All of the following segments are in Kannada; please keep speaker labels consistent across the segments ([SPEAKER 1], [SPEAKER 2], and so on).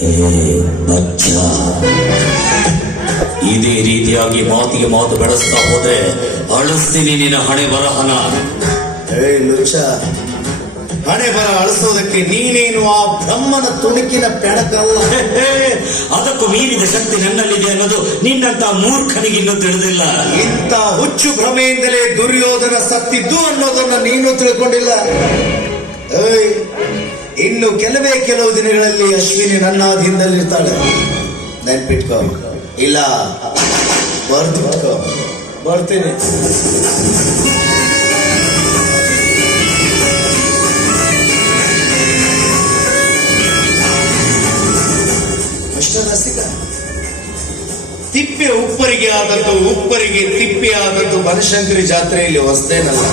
[SPEAKER 1] ಏ ಬಚ್ಚ. ಇದೇ ರೀತಿಯಾಗಿ ಮಾತಿಗೆ ಮಾತು ಬೆಳೆಸ್ತಾ ಹೋದ್ರೆ ಅಳಿಸ್ತೀನಿ ನಿನ್ನ ಹಣೆ ಬರಹನ.
[SPEAKER 2] ಲುಚ್ಚ ಹಣೆ ಬರ ಅಳಿಸೋದಕ್ಕೆ ನೀನೇನು ಆ ಬ್ರಹ್ಮನ ತುಣುಕಿನ ಪೆಣಕಲ್ಲ
[SPEAKER 1] ಹೇ, ಅದಕ್ಕೂ ಮೀರಿದ ಶಕ್ತಿ ನನ್ನಲ್ಲಿದೆ ಅನ್ನೋದು ನಿನ್ನಂತ ಮೂರ್ಖನಿಗೆ ಇನ್ನೂ ತಿಳಿದಿಲ್ಲ.
[SPEAKER 2] ಇಂಥ ಹುಚ್ಚು ಭ್ರಮೆಯಿಂದಲೇ ದುರ್ಯೋಧನ ಸತ್ತಿದ್ದು ಅನ್ನೋದನ್ನ ನೀನು ತಿಳ್ಕೊಂಡಿಲ್ಲ. ಏಯ್ ಇನ್ನು ಕೆಲವೇ ಕೆಲವು ದಿನಗಳಲ್ಲಿ ಅಶ್ವಿನಿ ನನ್ನ ಅಧೀನದಲ್ಲಿರ್ತಾಳೆ ನೆನ್ಪಿಟ್ಕೋ. ಇಲ್ಲ. ಬರ್ತಿಟ್ಕೋ ಬರ್ತೀನಿ ತಿಪ್ಪೆ ಉಪ್ಪರಿಗೆ ಆದದ್ದು ಉಪ್ಪರಿಗೆ ತಿಪ್ಪೆ ಆದದ್ದು ಬನಶಂಕರಿ ಜಾತ್ರೆಯಲ್ಲಿ ಹೊಸದೇನಲ್ಲ.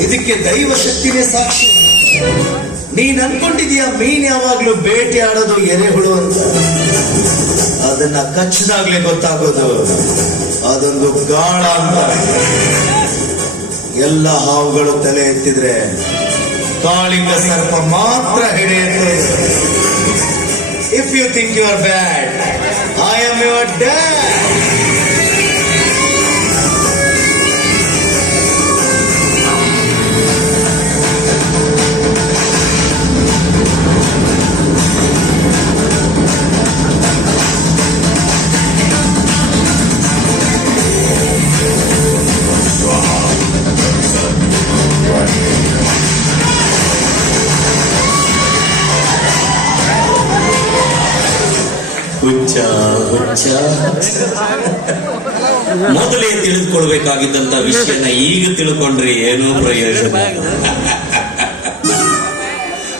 [SPEAKER 2] ಇದಕ್ಕೆ ದೈವ ಶಕ್ತಿನೇ ಸಾಕ್ಷಿ. ನೀನ್ ಅನ್ಕೊಂಡಿದೀಯ, ಮೀನ್ ಯಾವಾಗ್ಲೂ ಬೇಟೆ ಆಡೋದು ಎರೆಹುಳು ಅಂತ? ಅದನ್ನ ಕಚ್ಚದಾಗ್ಲೇ ಗೊತ್ತಾಗೋದು. ಅದೊಂದು ಗಾಳ ಅಂತ. ಎಲ್ಲ ಹಾವುಗಳು ತಲೆ ಎತ್ತಿದ್ರೆ ಕಾಳಿಂಗ ಸರ್ಪ ಮಾತ್ರ ಹಿಡಿಯುತ್ತೆ if you think you are bad I am
[SPEAKER 1] your dad ಮೊದಲೇ ತಿಳಿದುಕೊಳ್ಬೇಕಾಗಿದ್ದಂತ ವಿಷಯನ ಈಗ ತಿಳ್ಕೊಂಡ್ರೆ ಏನು ಪ್ರಯೋಜನ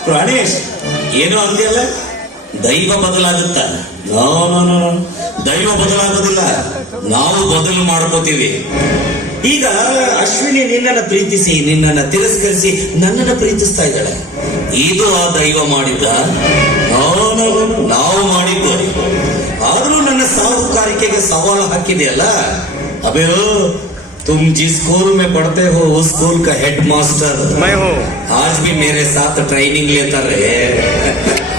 [SPEAKER 1] ಪ್ರಾಣೇಶ್, ಏನು ಅಂದ್ಯಲ್ಲ ದೈವ ಬದಲಾಗುತ್ತ. ದೈವ ಬದಲಾಗೋದಿಲ್ಲ. ನಾವು ಬದಲು ಮಾಡ್ಕೋತೀವಿ. ಈಗ ಅಶ್ವಿನಿ ನಿನ್ನನ್ನ ಪ್ರೀತಿಸಿ, ನಿನ್ನನ್ನ ತಿರಸ್ಕರಿಸಿ, ನನ್ನನ್ನ ಪ್ರೀತಿಸ್ತಾ ಇದ್ದಾಳೆ. ಇದು ಆ ದೈವ ಮಾಡಿದ್ದ. ನಾವು ನನ್ನ ಸಾಹುಕಾರಿಕೆಗೆ ಸವಾಲು ಹಾಕಿದೆಯಲ್ಲ ಅಬೇ तुम जिस स्कूल में पढ़ते हो उस स्कूल का हेड मास्टर
[SPEAKER 3] मैं हूँ
[SPEAKER 1] आज भी मेरे साथ ट्रेनिंग लेता रहे